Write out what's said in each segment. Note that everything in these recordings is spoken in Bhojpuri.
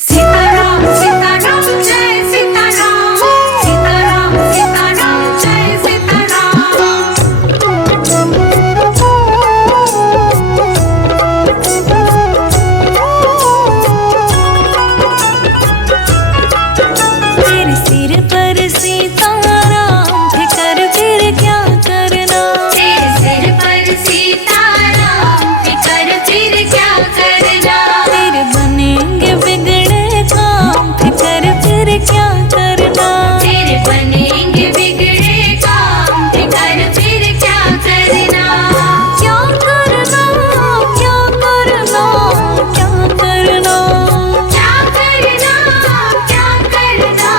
सीताराम सीताराम जय सीताराम, सीताराम सीताराम जय सीताराम। तेरे सिर पर सीताराम फिकर फिर क्या करना, तेरे सिर पर सीताराम फिकर फिर क्या करना। तेरे बनेंगे बिगड़े काम फिकर फिर क्या करना, तेरे बनेंगे बिगड़े काम फिकर फिर क्या करना। क्या करना क्या करना क्या करना, क्या करना क्या करना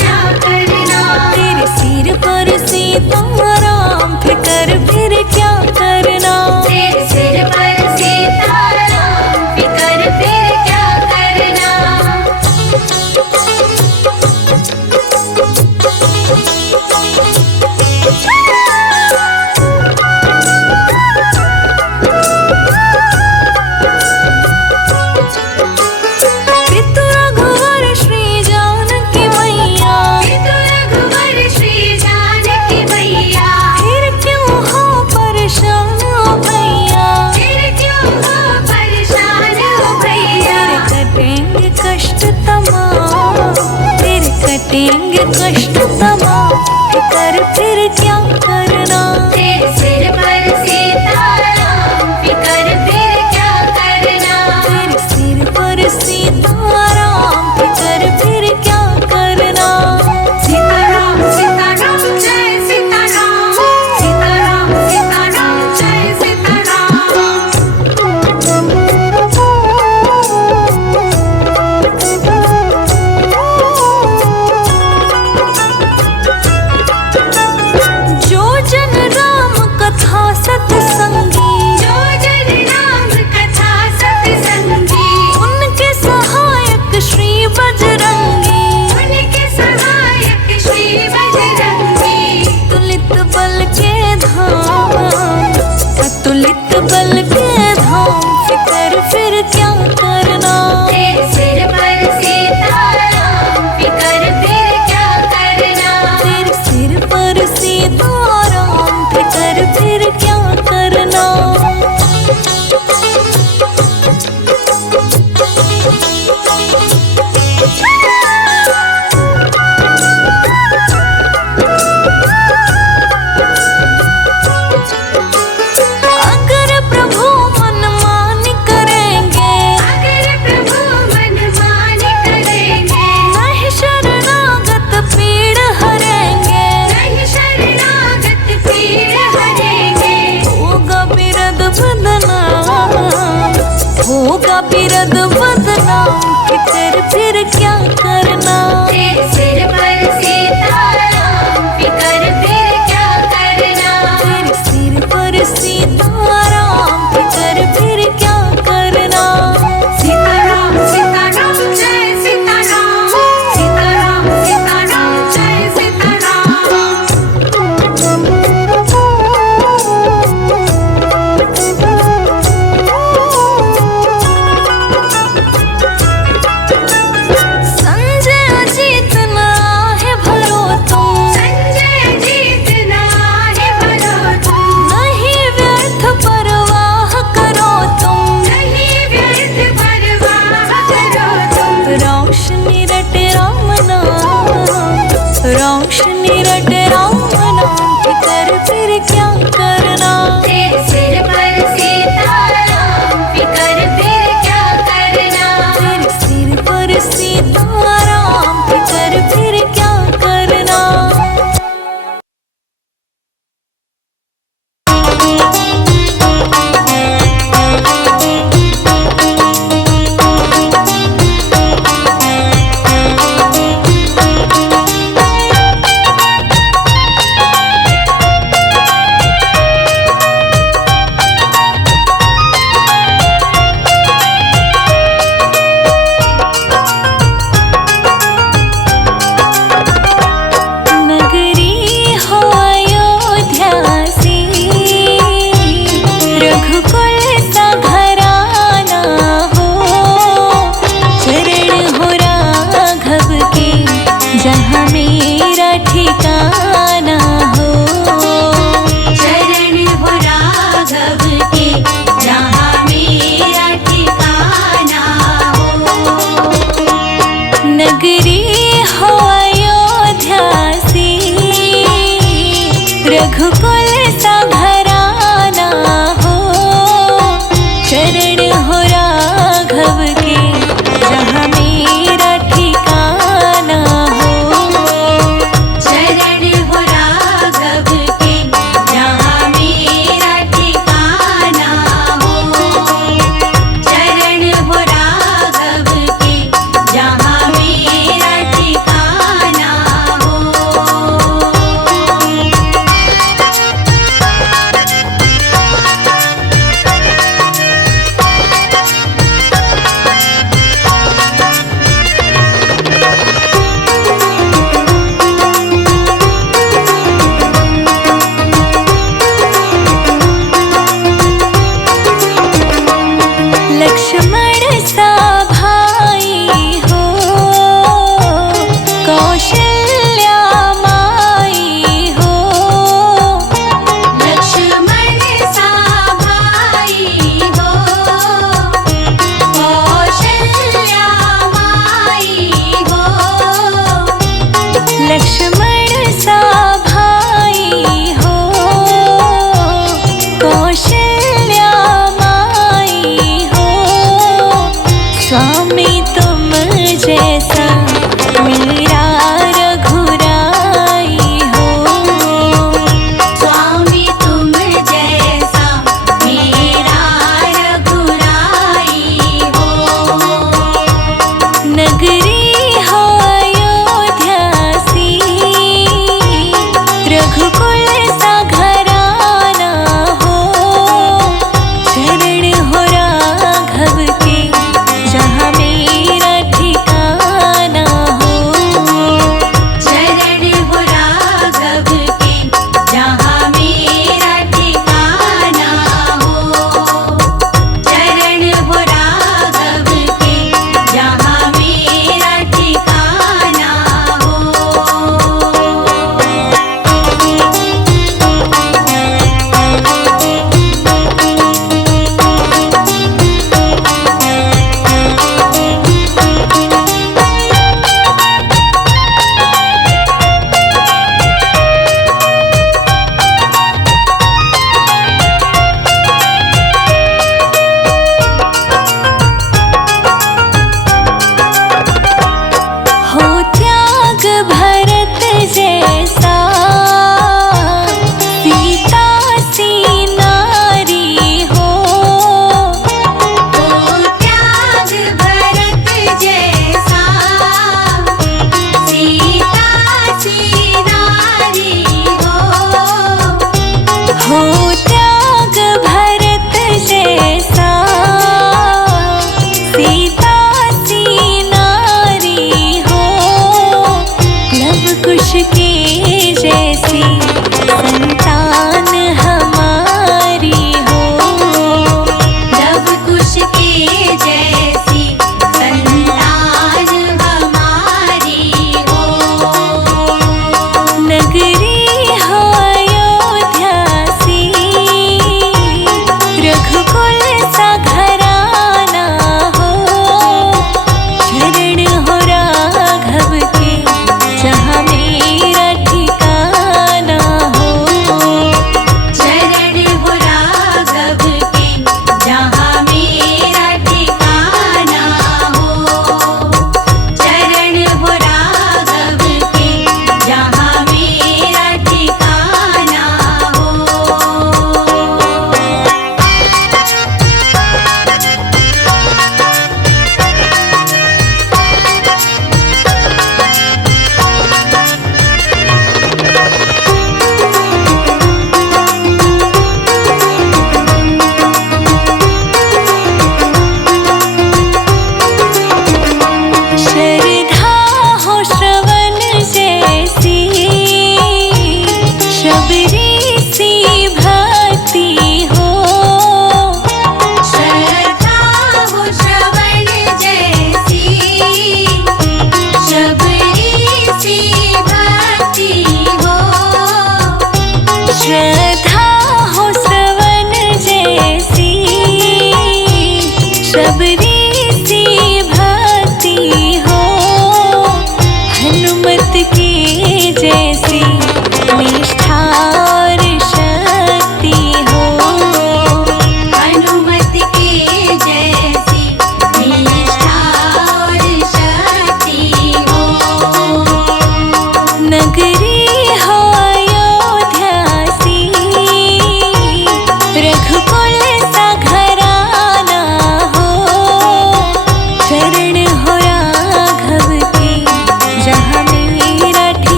क्या करना। तेरे सिर पर सीताराम फिकर फिर क्या करना, तेरे सिर पर सीताराम फिकर फिर क्या करना। पितु रघुवर श्री जानकी मैया, पितु रघुवर श्री जानकी मैया, फिर क्यों हो परेशान भैया, फिर क्यों हो परेशान हो भैया। तेरे कटेंगे कष्ट तमाम, तेरे कटेंगे कष्ट तमाम फिकर फिर क्या करना, तेरे सिर पर सीताराम फिकर फिर क्या करना। तेरे सिर पर सीताराम फिकर फिर क्या करना। सीताराम सीताराम जय सीताराम, सीताराम सीताराम जय सीताराम।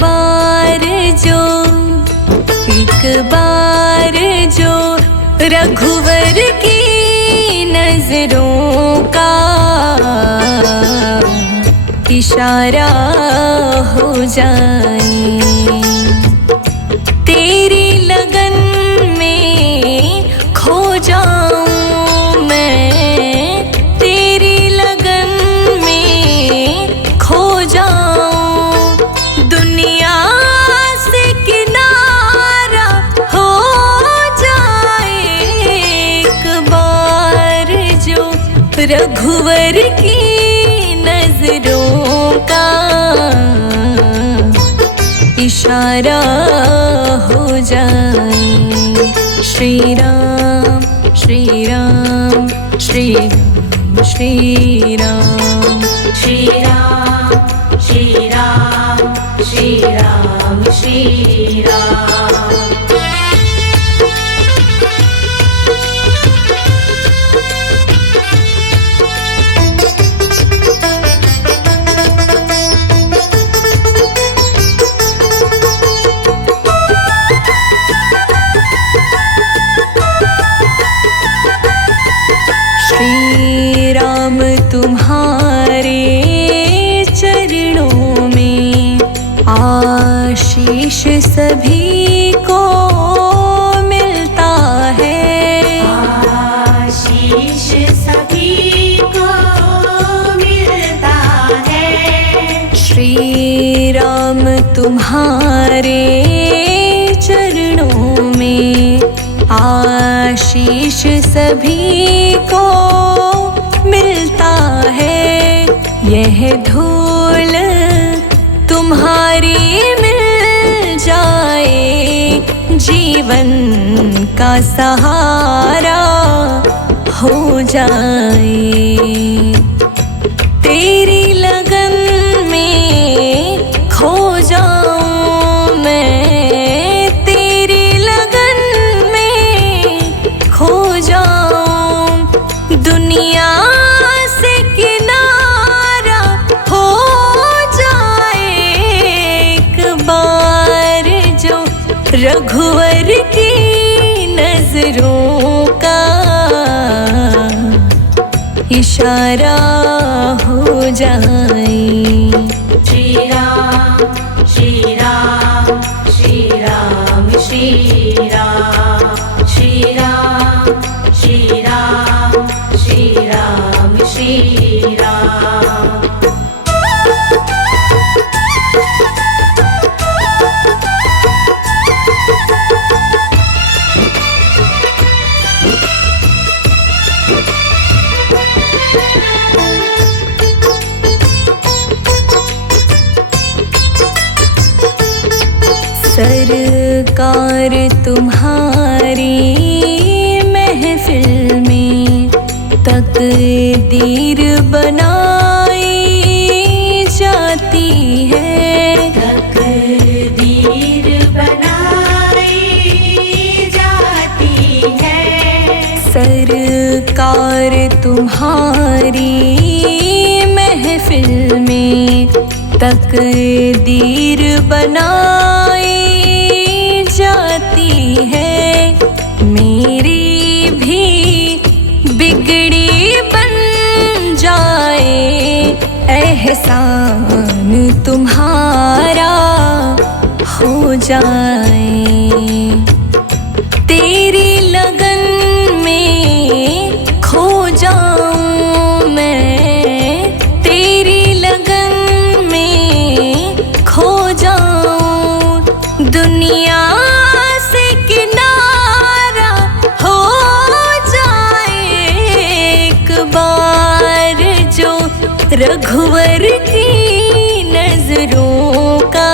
बार जो रघुवर की नजरों का इशारा हो जाए, तेरी लगन में खो जाऊं मैं, तेरी लगन में खो जाऊं, दुनिया से किनारा हो जाए एक बार जो रघुवर की नजरों का इशारा हो जाए। श्री राम श्री राम श्री राम श्री राम श्री राम श्री राम श्री राम श्री राम। श्री राम तुम्हारे चरणों में आशीष सभी को मिलता है, आशीष सभी को मिलता है। श्री राम तुम्हारे चरणों में आशीष सभी को मिलता है, यह धूल तुम्हारी मिल जाए, जीवन का सहारा हो जाए, तेरी लगन में खो जाऊं मैं, तेरी लगन में खो जाऊं, दुनिया से किनारा हो जाए एक बार जो रघुवर की नजरों का इशारा हो जाए। श्री राम श्री राम श्री राम श्री राम श्री राम श्री राम श्री राम श्री राम। सरकार तुम्हारी महफिल में तकदीर बनाई जाती है, तकदीर बनाई जाती है। सरकार तुम्हारी महफिल में तकदीर बनाई जाती है, मेरी भी बिगड़ी बन जाए, एहसान तुम्हारा हो जाए, तेरी लगन में खो जाऊं मैं, तेरी लगन में खो जाऊं, दुनिया से किनारा हो जाए एक बार जो रघुवर की नजरों का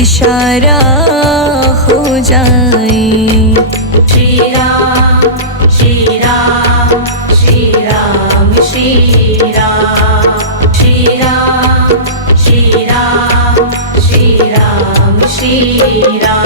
इशारा हो जाए। श्री राम श्री राम श्री राम श्री राम श्री राम श्री राम श्री राम श्री राम।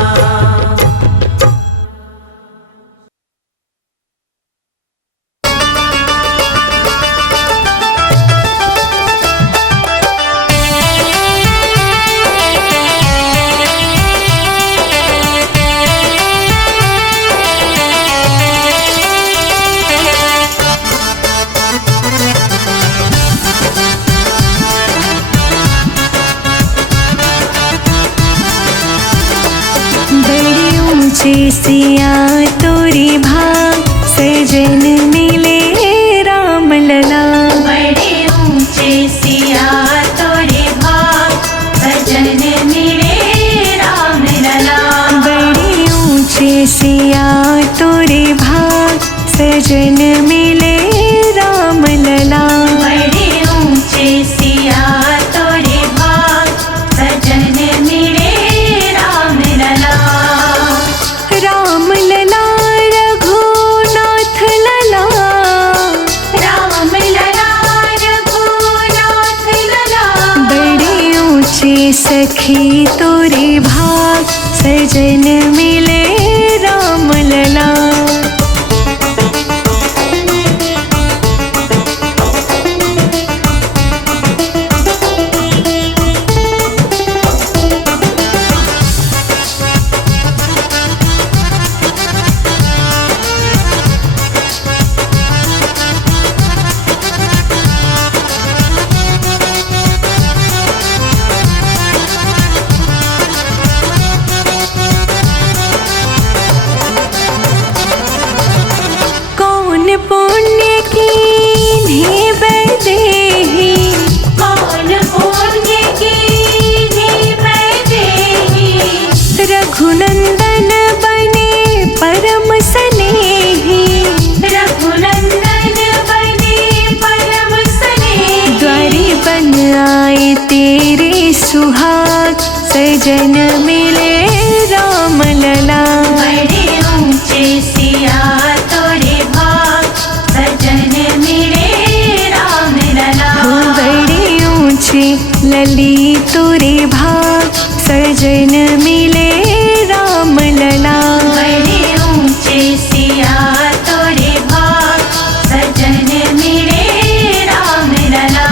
ऊंचे सिया तोरे भाग सजन मिले राम लला। बड़े ऊंचे सिया तोरे भाग सजन मिले राम लला। बड़े ऊंचे सिया तोरे भाग सजन मिले राम लला। बड़े ऊंचे सिया तोरे भाग सजन मिले राम लला। राम लला रघुनाथ लला। राम लला रघुनाथ लला। बड़े ऊंचे सखी तोरे भाग सजन मिले राम लला। पुण्य कीन्ही बैदेही। कौन पुण्य कीन्ही बैदेही। रघुनंदन बने परम स्नेही। रघुनंदन बने परम स्नेही। द्वारी बन आए तेरे सुहाग सजन मिले राम लला। बड़े ऊंचे सिया तोरे भाग सजन मिले राम लला। बड़े ऊंचे लली तोरे भाग सजन मिले राम लला। बड़े ऊंचे सिया तोरे भाग सजन मिले राम लला।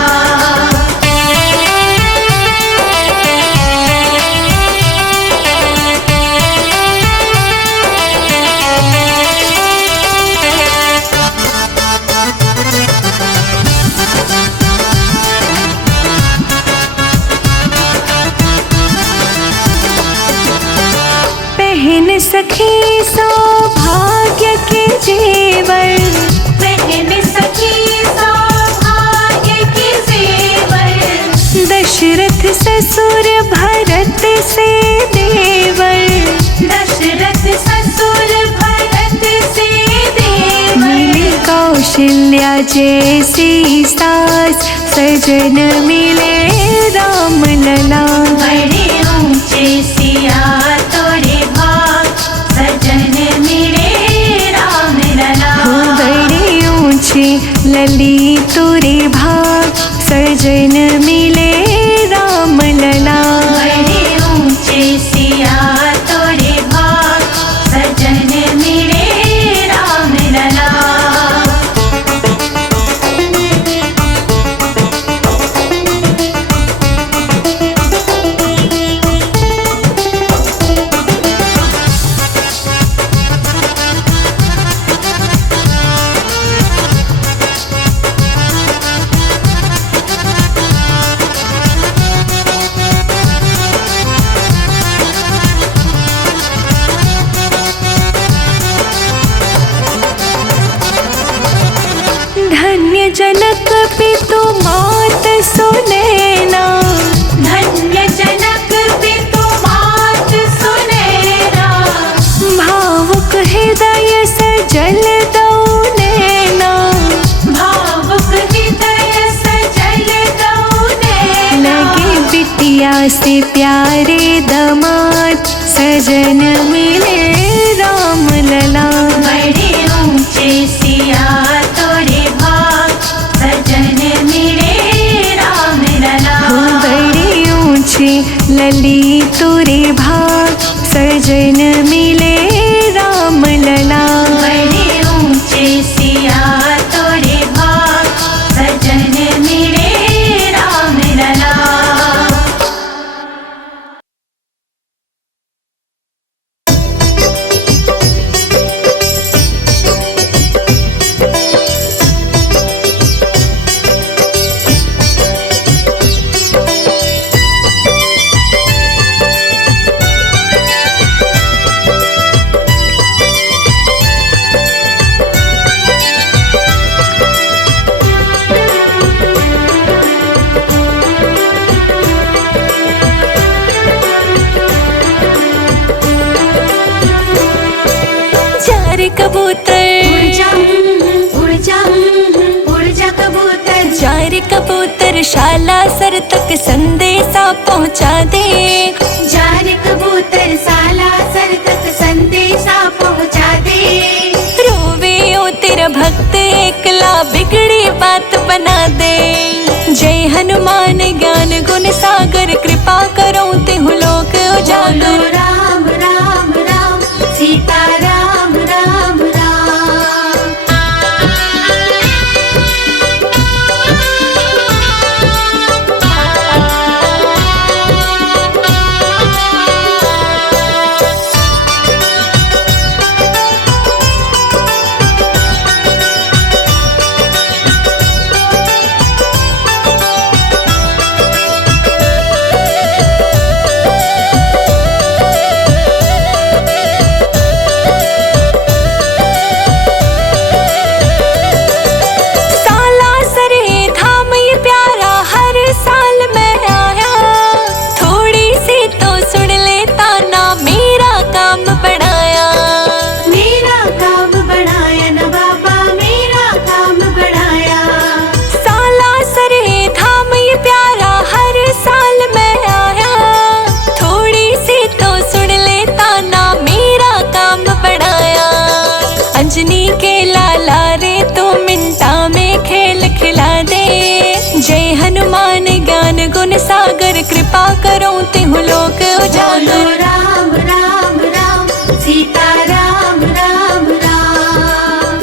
पहन सखी सौभाग्य के जेवर। पहन सखी सौभाग्य के जेवर। दशरथ ससुर भरत से देवर। दशरथ ससुर भरत से देवर। मिली कौशल्या जैसी सास सजन मिले राम लला। बड़े ऊंचे सिया तोरे भाग सजन मिले राम लला। बड़े ऊंचे लली तोरे भाग सजन मिले राम लला। बड़े ऊंचे सिया तोरे भाग सजन मिले राम लला। धन्य जनक पितु मात सुनैना। धन्य जनक पितु मात सुनैना। भावुक हृदय सजल दो नैना। भावुक हृदय सजल दो नैना। लगे बिटिया से प्यारे दमाद सजन मिले राम लला। बड़े ऊंचे सिया तोरे भाग सजन मिले राम लला। बड़े ऊंचे लली तोरे भाग सजन मिले राम लला। बड़े ऊंचे सिया तोरे भाग सजन मिले राम लला। चार कबूतर शाला सर तक संदेशा पहुंचा दे। चार कबूतर साला सर तक संदेशा पहुंचा दे। रोवे ओ तेरा भक्त एकला बिगड़ी बात बना दे। जय हनुमान ज्ञान गुण सागर कृपा करो तिहु लोक बोलो उजागर। राम राम राम सीता राम राम राम। साला सरे धाम ये प्यारा हर साल मैं आया। थोड़ी सी तो सुन लेता ना मेरा काम बढ़ाया। मेरा काम बढ़ाया न बाबा मेरा काम बढ़ाया। साला सरे धाम ये प्यारा हर साल मैं आया। थोड़ी सी तो सुन लेता ना मेरा काम बढ़ाया। अंजनी के लाला रे तो मिनटा में खेल खिला दे। जय हनुमान ज्ञान गुण सागर कृपा करो तिहु लोक बोलो उजागर। राम राम राम सीता राम राम राम।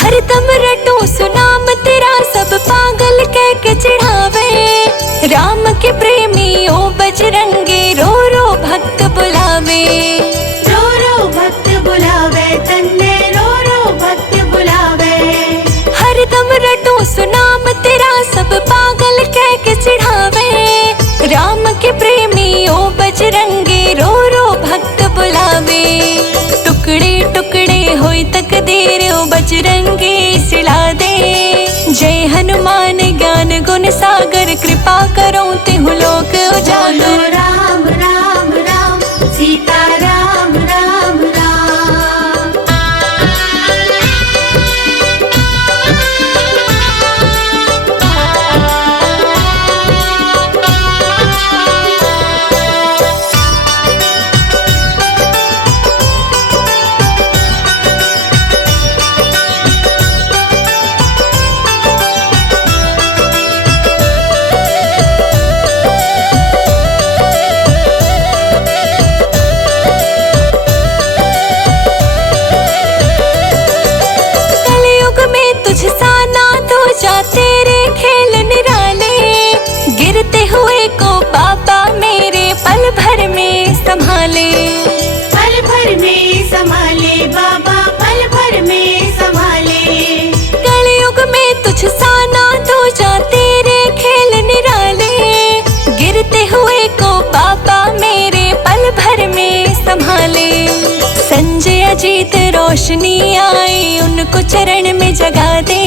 हरदम रटो सुनाम तेरा सब पागल कह के चिढ़ावे। राम के प्रेमी ओ बजरंगी रो रो भक्त बुलावे। रो भक्त बुलावे तन्ने रो भक्त बुलावे। हरदम रटो सुनाम तेरा सब पागल कह के चिढ़ावे। राम के प्रेमी ओ बजरंगी रो रो भक्त बुलावे। टुकड़े टुकड़े होई तकदीर ओ बजरंगी सिला दे। जय हनुमान ज्ञान गुण सागर कृपा करो तिहु लोक बोलो उजागर। राम राम राम सीता राम राम राम। कलयुग में तुझसा ना तो जा तेरे खेल निराले। गिरते हुए को बाबा मेरे पल भर में संभाले। पल भर में संभाले बाबा पल भर में संभाले। कलयुग में तुझसा ना तो जा तेरे खेल निराले। गिरते हुए को बाबा मेरे पल भर में संभाले। संजय अजीत रोशनी आई उनको चरण में जगा दे।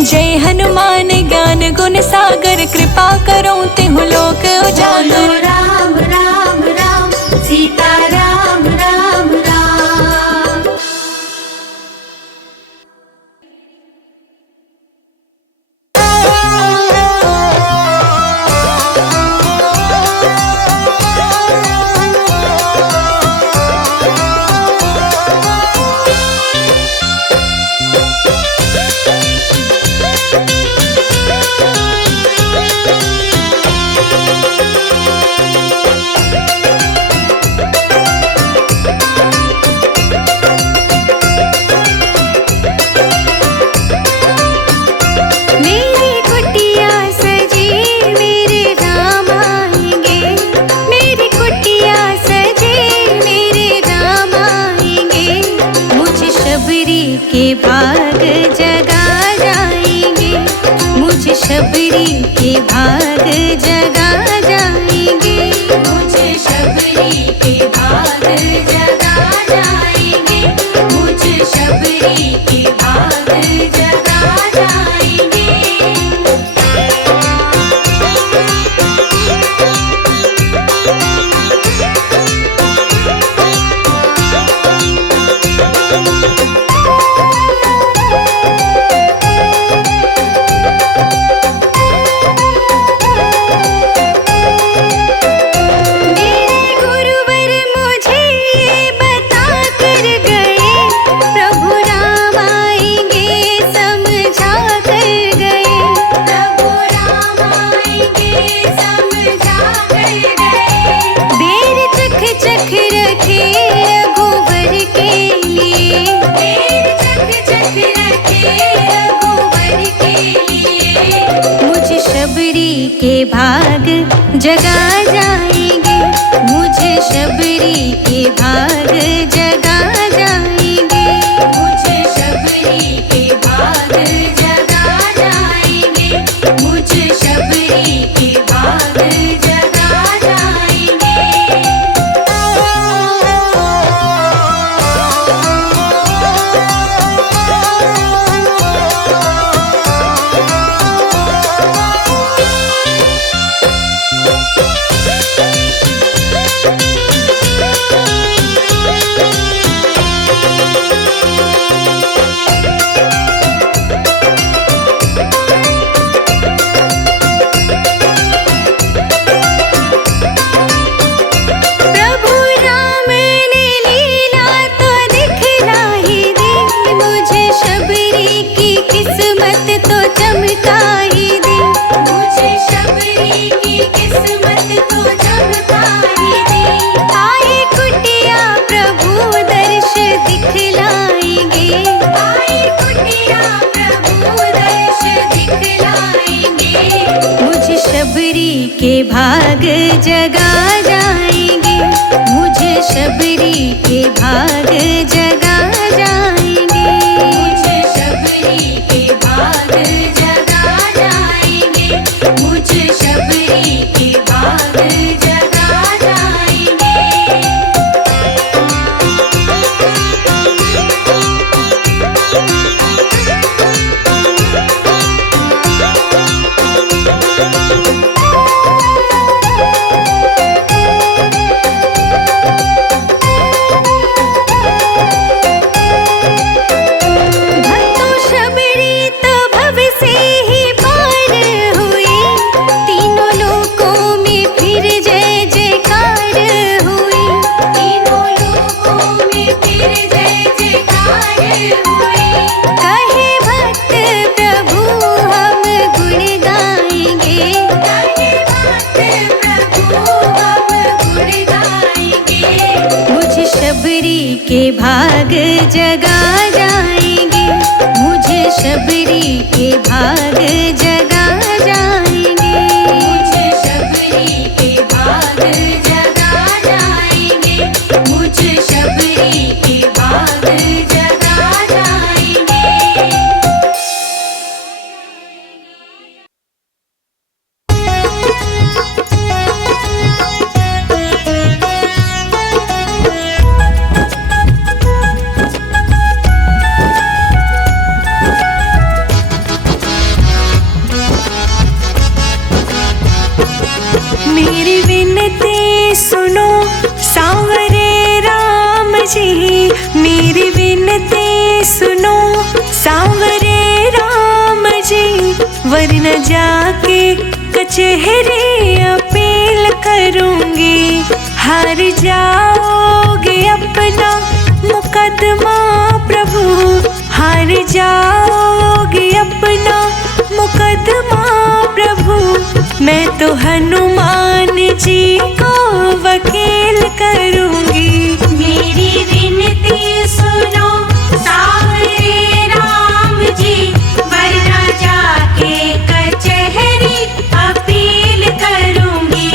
जय हनुमान ज्ञान गुण सागर कृपा करो तिहु लोक बोलो उजागर। राम राम राम सीता राम राम राम। शबरी के भाग जगा जाएंगे। मुझे शबरी के भाग जगा जाएंगे। मुझे शबरी के भाग जगा जाएंगे। के भाग जगा जाएंगे। मुझे शबरी के भाग जगा जाएंगे। मुझे शबरी के भाग जगा जाएंगे। मुझे शबरी के भाग जगा जाएंगे। के भाग जगा जाएंगे। मुझे शबरी के भाग जगा जाएंगे। मुझे शबरी के भाग जगा जाएंगे। मुझे शबरी के भाग जगा जाएंगे। के भाग जगा जाएंगे। मुझे शबरी के भाग जगा जाएंगे। मुझे शबरी के भाग जगा जाएंगे। मुझे शबरी के भाग जगा जाएंगे। मेरी विनती सुनो सांवरे राम जी। मेरी विनती सुनो सांवरे राम जी। वरन जाके कचहरी अपील करूंगी। हार जाओगे अपना मुकदमा प्रभु। हार जाओगे अपना मुकदमा प्रभु। मैं तो हनुमान जी को वकील करूंगी। मेरी विनती सुनो सांवरे राम जी। वरना जाके कचहरी अपील करूंगी।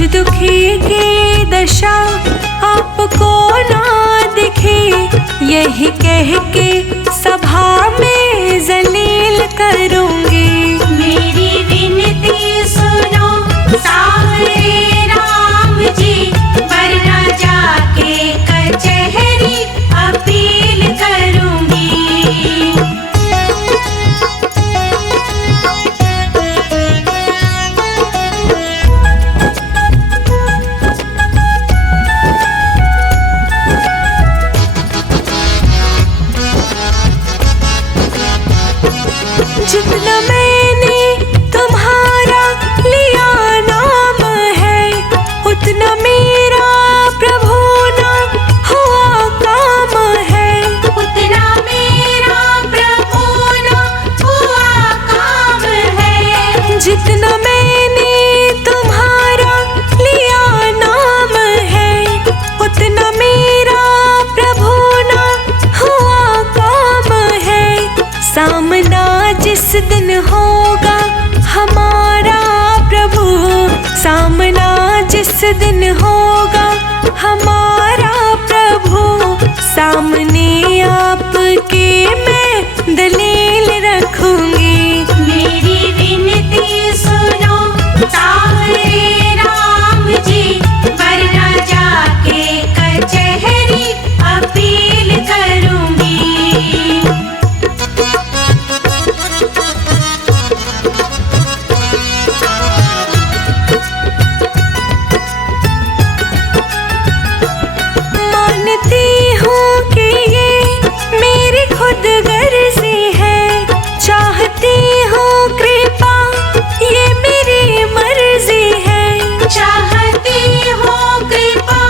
मुझ दुखी की दशा आपको ना दिखे, यही कह के सभा में जलील करूंगी। मेरी विनती सुनो सावरे राम जी, वरना जाके कचहरी अपील करूंगी। जितना मैंने तुम्हारा लिया नाम है, उतना मेरा प्रभु ना हुआ काम है। उतना मेरा प्रभु ना हुआ काम है। जितना मैंने तुम्हारा लिया नाम है, उतना मेरा प्रभु ना हुआ काम है। सामना जिस दिन होगा हमारा प्रभु, सामना जिस दिन होगा हमारा प्रभु, सामने आपके मैं दलील रखूंगी। मेरी विनती सुनो सावरे राम जी, वरना जाके कचहरी अपील करूंगी। मानती हूँ कि ये मेरी खुद गर्जी है, चाहती हूँ कृपा ये मेरी मर्जी है। चाहती हूँ कृपा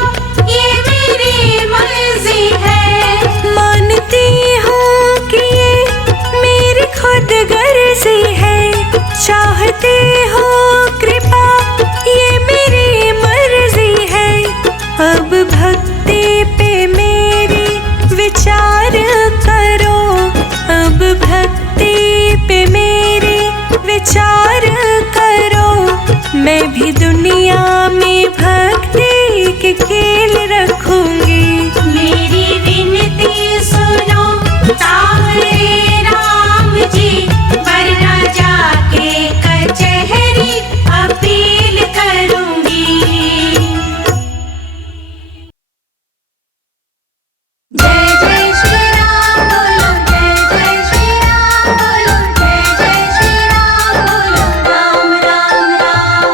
ये मेरी मर्जी है। मानती हूँ कि ये मेरी खुद गर्जी है, चाहती हूँ कृपा ये मेरी मर्जी है। अब भक्ति पे मेरी विचार करो, अब भक्ति पे मेरी विचार करो। मैं भी दुनिया में भक्ति के खेल रखूंगी। मेरी विनती सुनो सावरे राम जी, वरना जाके कचहरी अपील करूंगी। जय जय श्री राम बोलो, जय जय श्री राम बोलो, जय जय श्री राम बोलो, राम राम राम।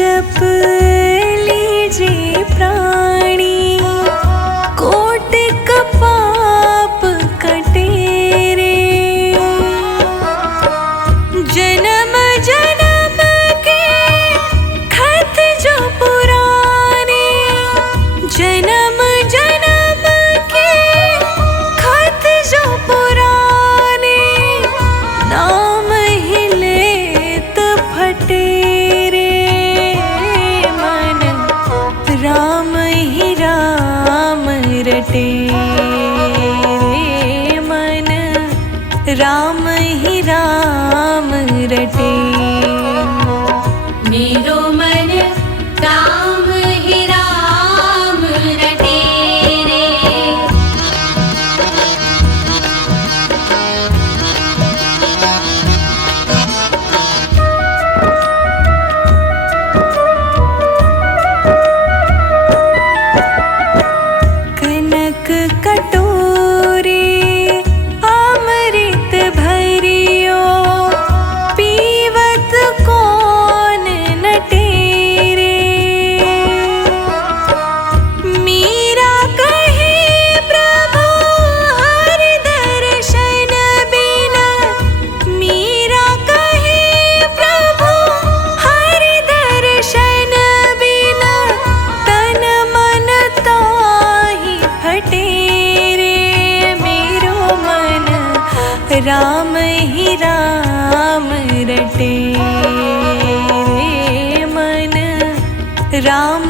जप लीजिए प्राणी, कोटिक पाप कटे रे। जन्म जन्म के खत जो पुराने, जन्म जन्म के खत जो पुराने, नाम ही लेत फटे रे। मन राम ही राम रटे रे, मन राम ही राम रटे। मेरो मन राम ही राम रटे रे। कनक कटोरे अमृत भरियो, पीवत कौन नटे रे। मीरा कहे प्रभु हर दर्शन बिना, मीरा कहे प्रभु हर दर्शन बिना, तन मन ताहि फटे रे। मेरो मन राम ही राम रटे रे, मन राम